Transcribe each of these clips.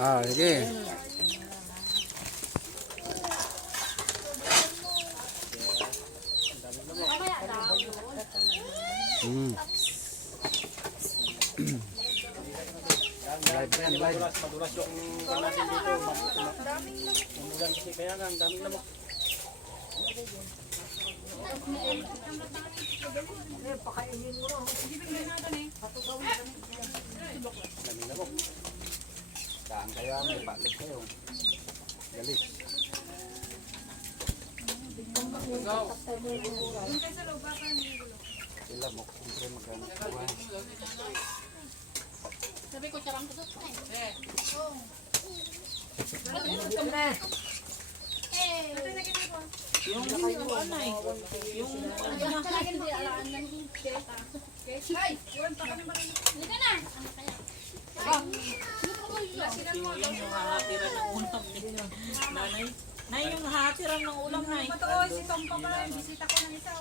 Ah, sige. Hmm. Live yan, live. Madulas yung natin dito. Umulan kasi kaya nga, ang daming lamok. Pakainin mo lang. Daming lamok. Saan kayo? May patlog kayo. Galis. Sila mo. Siyempre magkano. Sabi ko, charang ko doon. Yung ano eh. Yung Ay! Halika na! yung hatiran ng ulam ni nanay. Nay, yung hatiran ng ulam, nay. Totoo, si Tom pa pala yung bisita ko ng isa.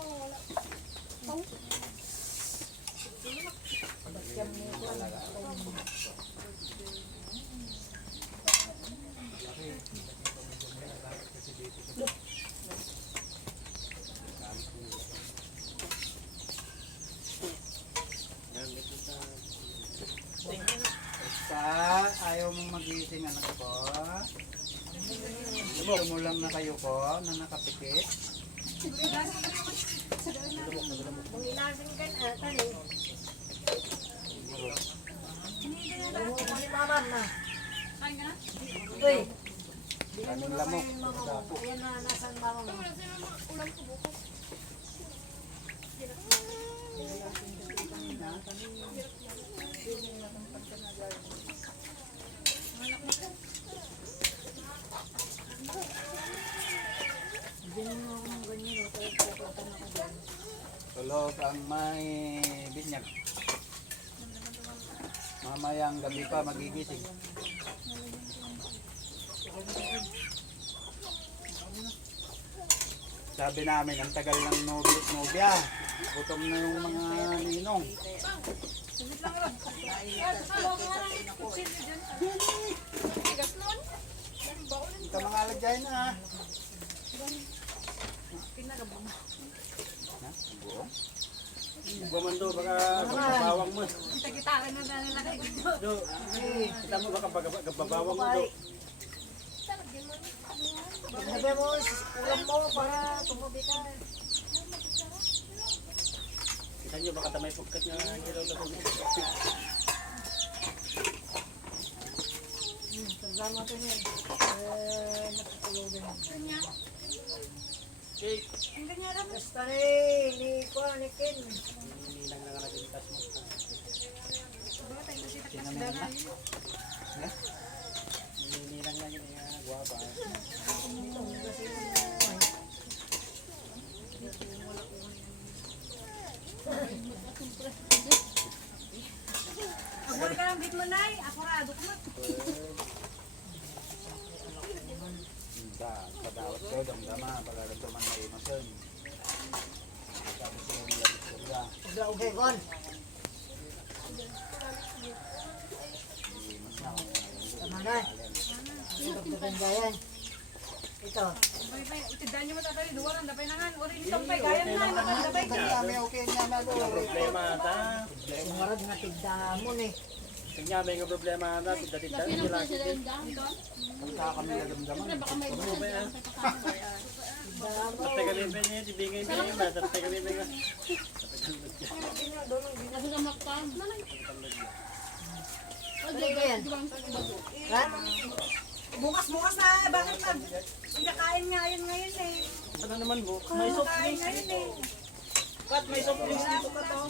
Ayaw mong magising anak ko. Gusto mo lang na kayo ko na nakapikit. Kung ilasing ka na, tali. Mamaman na. Uy. Kaming lamok. Yan na, nasan mama mo? Tulog ang may binyag. Mamayang gabi pa magigising. Sabi namin, ang tagal ng nobya. Gutom na yung mga ninong. Ito mga lagay na ha. Buo? Bumando, baka babawang mo. Kita-kita ka na nalagay ko. Do, kita mo baka babawang mo do. Sabi mo, ulam mo para tumubi ka. Kita nyo baka tamay pagkat nyo hilo na kung Tandaan natin yan. Nakatulogin. cake. Basta ni Kuya, ni Ken. Nilang na nga natin itas mo. Nilang lang yun nga, guwapa. Agwal ka ng bit mo, Nay. Akurado ko na. Padawat ko, damdama, pagkaramdaman na imason. Tapos yung istorya. Okay, Gon. Imas na ako. Tama na. Dagdagan gayan. Ito. Itidan nyo mo tatay, duwaran, dapay na nga. Uri nitong pay, gaya na, dapay. Kanyami, okay niya na doon. Problema ata. Sumarad na tigdamon eh. Kanyami nga problema ata. Tita-tita Pinang nila. pa sila yung daan doon. Pagka kami nadamdaman. Baka may Ano ba yan? Tapos kalipin niya, ibigay niya yung bata. Tapos kalipin niya. Kasi ka makpam. Tuloy ko yan. Ha? Bukas na, bakit pag pinakain nga yun ngayon eh. Ano naman bu? May soft Kain drinks ngayon dito. eh. Kat, may soft drinks dito ka to.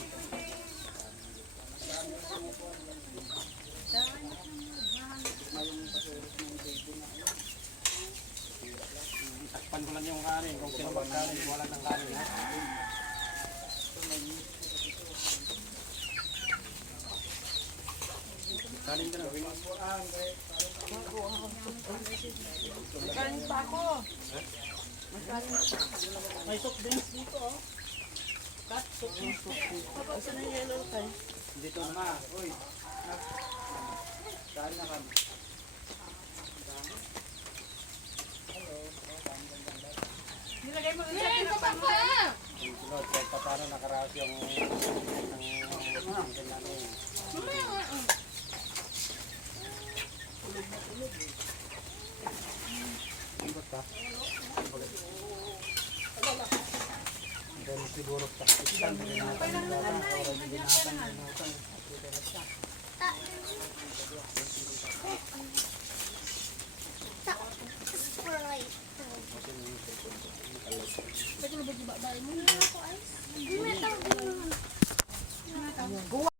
Takpan ko lang yung kanin. Kung sino magkanin, wala ng kanin ha. Kanin ka na. Kain pa ako. May soft drinks dito, oh. Cut, soft drinks. Asa na yung yellow tayo? Dito na. Uy. Saan na kami? Nilagay mo ulit sa Hindi, tinapay mo. pa. Yung sunod, kahit pa paano nakaraos yung ng namin. Mamaya nga. Ikot ka. Dahil siguro taktikan. Binatan. Binatan.